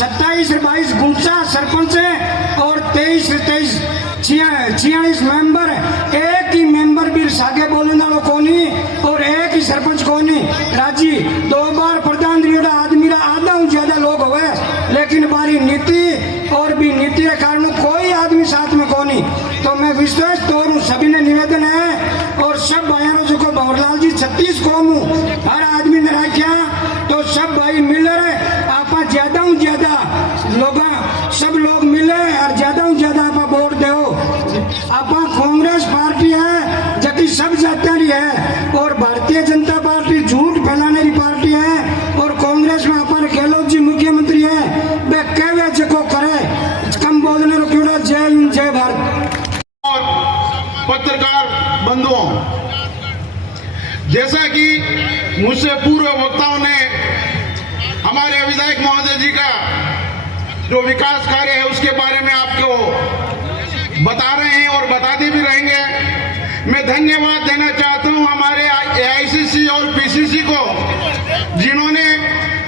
27-22 Gunsa sarpanch है और 46 member. एक ही मेंबर भी सागे बोलने वालों को नहीं और एक ही सरपंच को नहीं राजी। 2 बार प्रधान रियोड़ा आदमी आधा ज्यादा लोग हुए, लेकिन बारी नीति और भी नीति के कारण कोई आदमी साथ में को नहीं। तो मैं विश्वास तोड़ सभी ने निवेदन है और सब भाइयों जो को भंवरलाल जी 36 कौम हर आदमी ने रखा, तो सब भाई मिल रहे आप ज्यादा लोग सब लोग मिले और ज्यादा आप वोट दो। आप कांग्रेस पार्टी है जबकि सब जातियारी है और भारतीय जनता पार्टी झूठ फैलाने की पार्टी है और कांग्रेस में अपन गहलोत जी मुख्यमंत्री है वे कहवे जो करे कम बोलने रो क्यों। जय हिंद जय भारत। और पत्रकार बंधुओं, जैसा कि मुझसे पूर्व वक्ताओं ने हमारे विधायक महोदय जी का जो विकास कार्य है उसके बारे में आपको बता रहे हैं और बताते भी रहेंगे। मैं धन्यवाद देना चाहता हूं हमारे एआईसीसी और पीसीसी को, जिन्होंने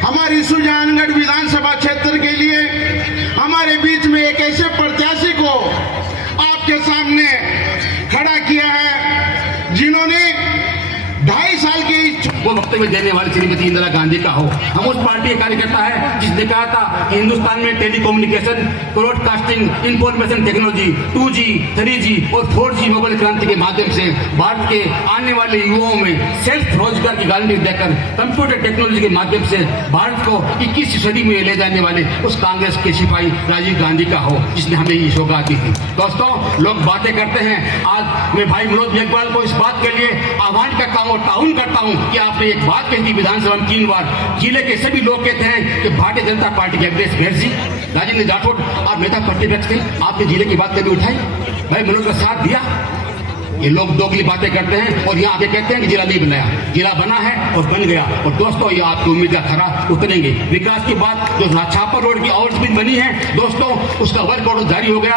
हमारी सुजानगढ़ विधानसभा क्षेत्र के लिए हमारे बीच में एक ऐसे प्रत्याशी को आपके सामने खड़ा किया है जिन्होंने 2.5 साल की वो वक्तव्य देने वाली श्रीमती इंदिरा गांधी का हो। हम उस पार्टी के कार्यकर्ता है जिसने कहा था कि हिंदुस्तान में telecommunication, broadcasting, information technology, 2G, 3G और 4G मोबाइल क्रांति के माध्यम से भारत के आने वाले युवाओं में सेल्फ रोजगार की गारंटी देकर कंप्यूटर टेक्नोलॉजी के माध्यम से भारत को 21वीं सदी में ले जाने वाले उस कांग्रेस के सिपाही राजीव गांधी का हो, जिसने हमें ये सौगात दी थी। दोस्तों, लोग बातें करते हैं, आज मैं भाई मनोज मेघवाल को इस बात के लिए आह्वान करता हूँ और ताउन करता हूँ कि आपने एक बात कही थी विधानसभा में 3 बार। जिले के सभी लोग कहते हैं कि भारतीय जनता पार्टी के अखिलेश भैरजी, राजेंद्र राठौड़ आप नेता प्रतिपक्ष थे, आपने जिले की बात कभी उठाई? भाई मनोज का साथ दिया? ये लोग दोगली बातें करते हैं और यहाँ आके कहते हैं कि जिला नहीं बनाया। जिला बना है और बन गया। और दोस्तों, ये आपकी उम्मीद का खरा उतरेंगे। विकास की बात जो छापर रोड की ओवरब्रिज बनी है दोस्तों, उसका वर्क ऑर्डर जारी हो गया।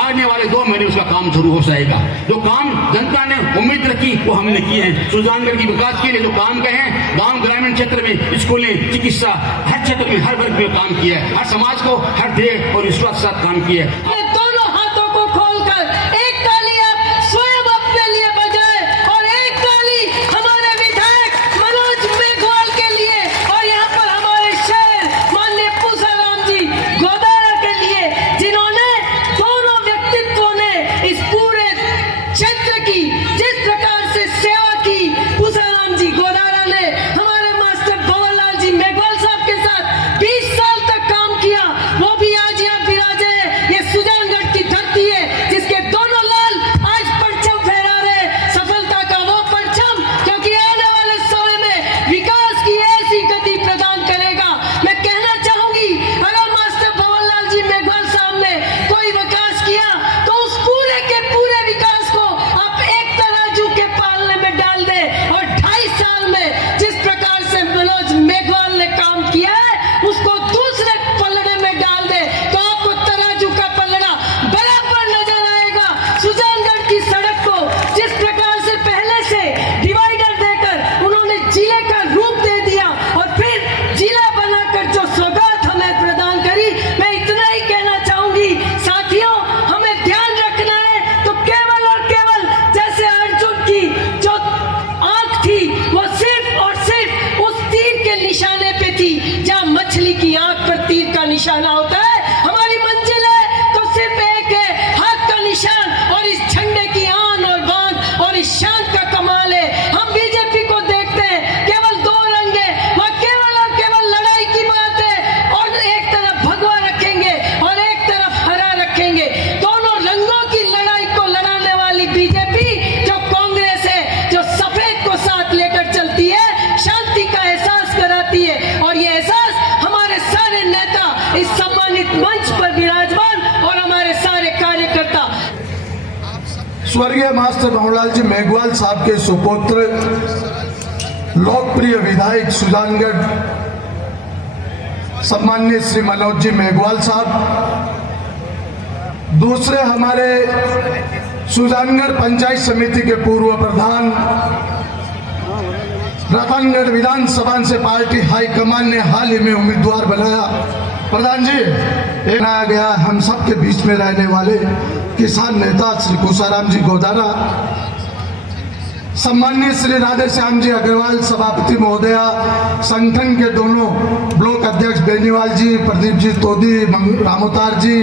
आने वाले 2 महीने उसका काम शुरू हो जाएगा। जो काम जनता ने उम्मीद रखी वो हमने किए हैं। सुजानगढ़ की विकास के लिए जो काम कहे हैं, गाँव ग्रामीण क्षेत्र में स्कूलें, चिकित्सा, हर क्षेत्र में हर वर्ग में काम किया है। हर समाज को हर ध्येय और विश्वास के साथ काम किया है। दोनों हाथों को खोलकर एक ताली आप स्वयं अपने लिए बजाए और एक ताली हमारे विधायक मनोज मेघवाल के लिए और यहाँ पर हमारे शहर माननीय पूसाराम जी गोदारा के लिए, जिन्होंने दोनों व्यक्तित्वों ने इस पूरे क्षेत्र की जिस प्रकार से सेवा की। पूसाराम जी गोदारा ने हमारे मास्टर भंवरलाल जी मेघवाल साहब के साथ 20 साल तक काम किया, वो भी आज यहाँ विराजे। ये सुजानगढ़ की धरती है जिसके दोनों लाल आज परचम फहरा रहे, सफलता का वो परचम, क्योंकि आने वाले समय में विकास की ऐसी गति प्रदान करेगा। मैं कहना चाहूंगी, अगर मास्टर भंवरलाल जी मेघवाल साहब ने कोई विकास किया तो उस पूरे के पूरे विकास को आप एक तराजू के पालने में डाल दे और 2.5 साल में जिस प्रकार से मनोज मेघवाल ने काम किया है उसको दूसरे पलड़े में डाल दे तो आपको तराजू का पलड़ा बराबर नजर आएगा। सुजानगढ़ की सड़क को जिस प्रकार से पहले से डिवाइडर देकर उन्होंने जिले का रूप दे दिया और फिर जिला बनाकर जो सौगात हमें प्रदान करी, मैं इतना ही कहना चाहूंगी साथियों, हमें ध्यान रखना है तो केवल और केवल जैसे अर्जुन की जो आंख थी वो सिर्फ और सिर्फ उस तीर के निशाने पे थी जहां मछली की आंख पर तीर का निशाना होता है। हमारी मंजिल है तो सिर्फ एक है, हाथ का निशान, और इस झंडे की आन और बान और इस शान का कमाल है। हम बीजेपी को देखते हैं केवल 2 रंग है, वह केवल और केवल लड़ाई की बात है और एक तरफ भगवा रखेंगे और एक तरफ हरा रखेंगे। दोनों रंगों की लड़ाई को लड़ाने वाली बीजेपी जो कांग्रेस है, जो सफेद को साथ लेकर चलती है, शांति का एहसास कराती है। और ये एहसास हमारे सारे नेता इस सम्मानित मंच पर विराजमान और हमारे सारे कार्यकर्ता स्वर्गीय मास्टर भंवरलाल जी मेघवाल साहब के सुपुत्र लोकप्रिय विधायक सुजानगढ़ सम्मान्य श्री मनोज जी मेघवाल साहब, दूसरे हमारे सुजानगढ़ पंचायत समिति के पूर्व प्रधान, रतनगढ़ विधानसभा से पार्टी हाईकमान ने हाल ही में उम्मीदवार बनाया प्रधान जी, एक आ गया हम सब के बीच में रहने वाले किसान नेता श्री कुशाराम जी गोदारा, सम्माननीय श्री राधे श्याम जी अग्रवाल सभापति महोदया, संगठन के दोनों ब्लॉक अध्यक्ष बेनीवाल जी, प्रदीप जी तोदी, रामोतार जी,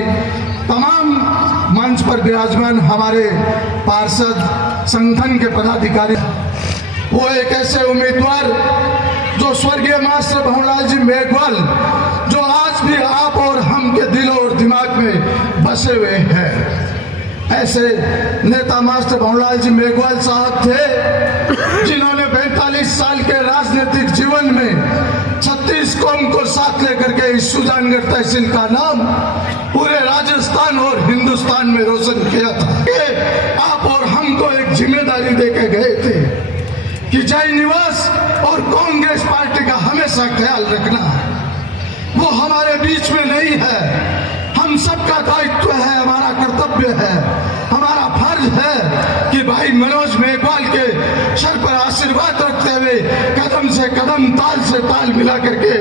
तमाम मंच पर विराजमान हमारे पार्षद, संगठन के पदाधिकारी, वो एक ऐसे उम्मीदवार जो स्वर्गीय मास्टर भंवरलाल जी मेघवाल, जो आज भी आप और हम के दिलों और दिमाग में बसे हुए हैं। ऐसे नेता मास्टर भंवरलाल जी मेघवाल साहब थे जिन्होंने 45 साल के राजनीतिक जीवन में 36 कौम को साथ लेकर के इस सुजानगढ़ तहसील का नाम पूरे राजस्थान और हिंदुस्तान में रोशन किया था। ये आप और हमको एक जिम्मेदारी देके गए थे कि जय निवास और कांग्रेस पार्टी का हमेशा ख्याल रखना। वो हमारे बीच में नहीं है, हम सबका दायित्व है, हमारा कर्तव्य है, हमारा फर्ज है कि भाई मनोज मेघवाल के सर पर आशीर्वाद रखते हुए कदम से कदम, ताल से ताल मिला करके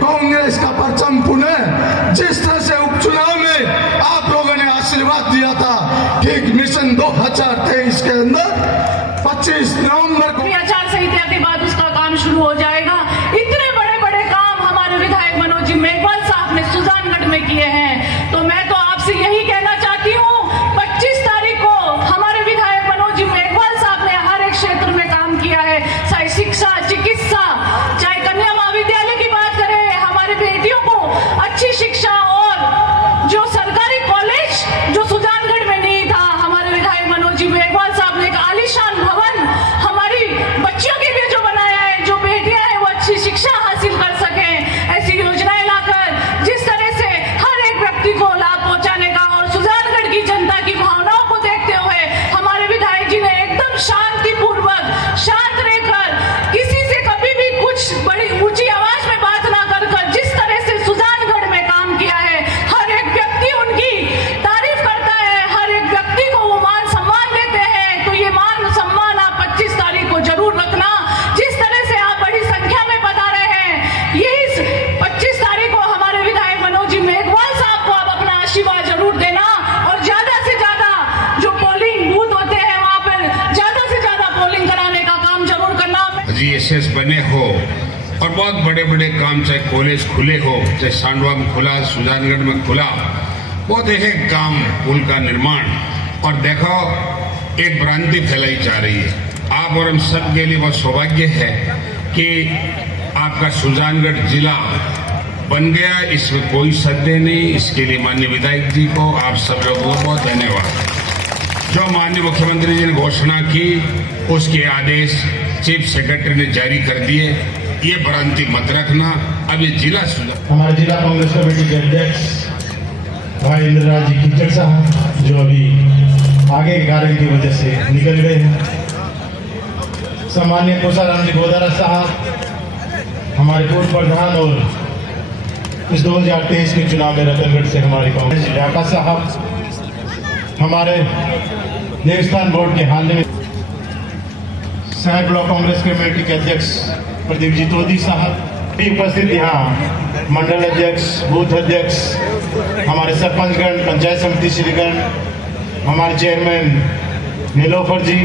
कांग्रेस का परचम पुनः जिस तरह से उपचुनाव में आप लोगों ने आशीर्वाद दिया था, ठीक मिशन 2023 के अंदर 25 नवंबर को आचार संहिता के बाद उसका काम शुरू हो जाएगा। इतने बड़े बड़े काम हमारे विधायक मनोज जी मेघवाल साहब ने सुजानगढ़ में किए हैं, तो मैं तो आपसे यही कहना चाहती हूँ 25 तारीख को हमारे विधायक मनोज जी मेघवाल साहब ने हर एक क्षेत्र में काम किया है, चाहे शिक्षा, चिकित्सा, चाहे कन्या महाविद्यालय की बात करें, हमारी बेटियों को अच्छी शिक्षा, और जो सरकारी कॉलेज जो सुजानगढ़ में नहीं था, हमारे विधायक मनोज जी मेघवाल साहब ने एक आलीशान भवन हमारी बच्चियों के लिए जो बनाया है, जो बेटियां हैं वो अच्छी शिक्षा हासिल कर सकें, ऐसी योजनाएं लाकर जिस तरह से हर एक व्यक्ति को लाभ पहुंचाने का, और सुजानगढ़ की जनता की भावनाओं को देखते हुए हमारे विधायक जी ने एकदम शांतिपूर्वक, शांत रहकर, किसी से कभी भी कुछ बड़ी ऊंची आवाज में बात ना कर जिस तरह से सुजानगढ़ में काम किया है, हर एक व्यक्ति उनकी तारीफ करता है, हर एक व्यक्ति को वो मान सम्मान देते हैं। तो ये मान सम्मान आप 25 तारीख को जरूर रखना। जिस तरह से आप बड़ी संख्या में बता रहे हैं, ये इस 25 तारीख को हमारे विधायक मनोज जी मेघवाल साहब को आप अपना आशीर्वाद जरूर देना, और ज्यादा से ज्यादा जो पोलिंग बूथ होते हैं वहां पर ज्यादा से ज्यादा पोलिंग कराने का काम जरूर करना। GSS बने हो और बहुत बड़े बड़े काम, चाहे कॉलेज खुले हो, चाहे सांडवा में खुला, सुजानगढ़ में खुला, बहुत एक काम, पुल का निर्माण, और देखो एक भ्रांति फैलाई जा रही है। आप और हम सब के लिए बहुत सौभाग्य है कि आपका सुजानगढ़ जिला बन गया, इसमें कोई संदेह नहीं। इसके लिए माननीय विधायक जी को, आप सब लोगों को बहुत धन्यवाद। जो माननीय मुख्यमंत्री जी ने घोषणा की, उसके आदेश चीफ सेक्रेटरी ने जारी कर दिए, ये भ्रांति मत रखना। अब ये जिला हमारे जिला कांग्रेस कमेटी के अध्यक्ष भाई इंद्रराज जी खिचड़ साहब, जो अभी आगे के कार्य की वजह से निकल गए हैं, सम्माननीय कुशाराम जी गोदारा साहब, हमारे पूर्व प्रधान और इस 2023 के चुनाव में रतनगढ़ से हमारे कांग्रेस ढाका साहब, हमारे देवस्थान बोर्ड के हाल में सहायक ब्लॉक कांग्रेस कमेटी के अध्यक्ष प्रदीप जी तोदी साहब भी उपस्थित, यहाँ मंडल अध्यक्ष, बूथ अध्यक्ष, हमारे सरपंचगण, पंचायत समिति श्रीगण, हमारे चेयरमैन नीलोफर जी,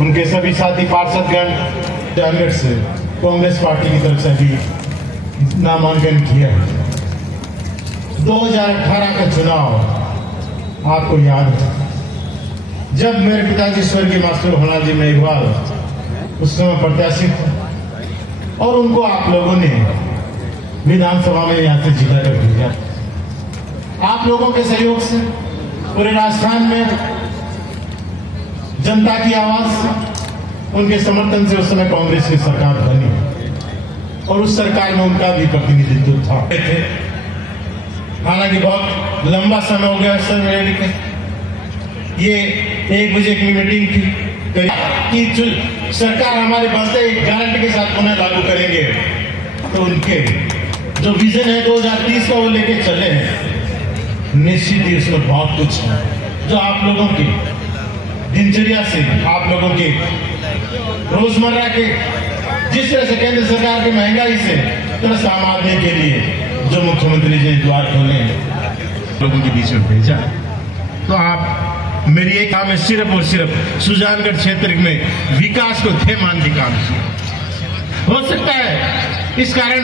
उनके सभी साथी पार्षदगण, सुजानगढ़ से कांग्रेस पार्टी की तरफ से भी नामांकन किया। 2018 का चुनाव आपको याद है, जब मेरे पिताजी स्वर्गीय मास्टर भंवरलाल जी मेघवाल उस समय प्रत्याशी थे, और उनको आप लोगों ने विधानसभा में यहाँ से जिला कर दिया। आप लोगों के सहयोग से पूरे राजस्थान में जनता की आवाज से, उनके समर्थन से उस समय कांग्रेस की सरकार बनी, और उस सरकार में उनका भी प्रतिनिधित्व था। हालांकि बहुत लंबा समय हो गया सर रैली के, ये 1 बजे की मीटिंग थी कि सरकार हमारे बनते गारंटी के साथ पुनः लागू करेंगे, तो उनके जो विजन है 2030 का वो लेके चले हैं। निश्चित ही उसमें बहुत कुछ है जो आप लोगों की दिनचर्या से, आप लोगों के रोजमर्रा के, जिस तरह से केंद्र सरकार की महंगाई से तरह आम आदमी के लिए जो मुख्यमंत्री जी ने द्वार खोले हैं लोगों के बीच में भेजा है। तो आप मेरी एक काम है सिर्फ और सिर्फ सुजानगढ़ क्षेत्र में विकास को ध्येय मान के काम किया। हो सकता है इस कारण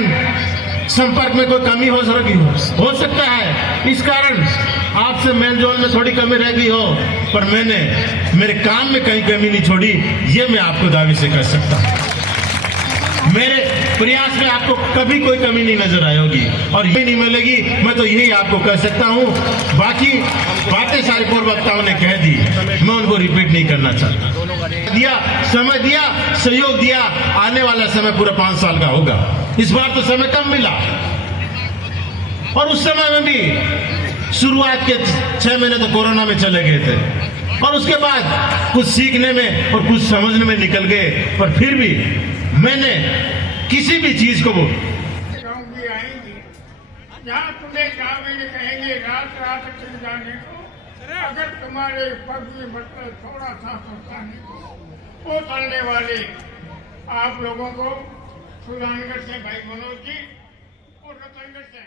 संपर्क में कोई कमी हो सकता है इस कारण आपसे मेलजोल में थोड़ी कमी रह गई हो, पर मैंने मेरे काम में कहीं कमी नहीं छोड़ी, ये मैं आपको दावे से कह सकता हूं। मेरे प्रयास में आपको कभी कोई कमी नहीं नजर आई होगी और ये नहीं मिलेगी, मैं तो यही आपको कह सकता हूं। बाकी बातें सारे पूर्व वक्ताओं ने कह दी, मैं उनको रिपीट नहीं करना चाहता। समय दिया, सहयोग दिया, आने वाला समय पूरा 5 साल का होगा। इस बार तो समय कम मिला और उस समय में भी शुरुआत के 6 महीने तो कोरोना में चले गए थे और उसके बाद कुछ सीखने में और कुछ समझने में निकल गए, पर फिर भी मैंने किसी भी चीज को आएंगी जहाँ तुम्हें जावेंगे कहेंगे रात रात चले जाने को, अगर तुम्हारे पग में मतलब थोड़ा सा फंसाने को वो चलने वाले आप लोगों को सुजानगढ़ से भाई मनोज जी और रतनगढ़ से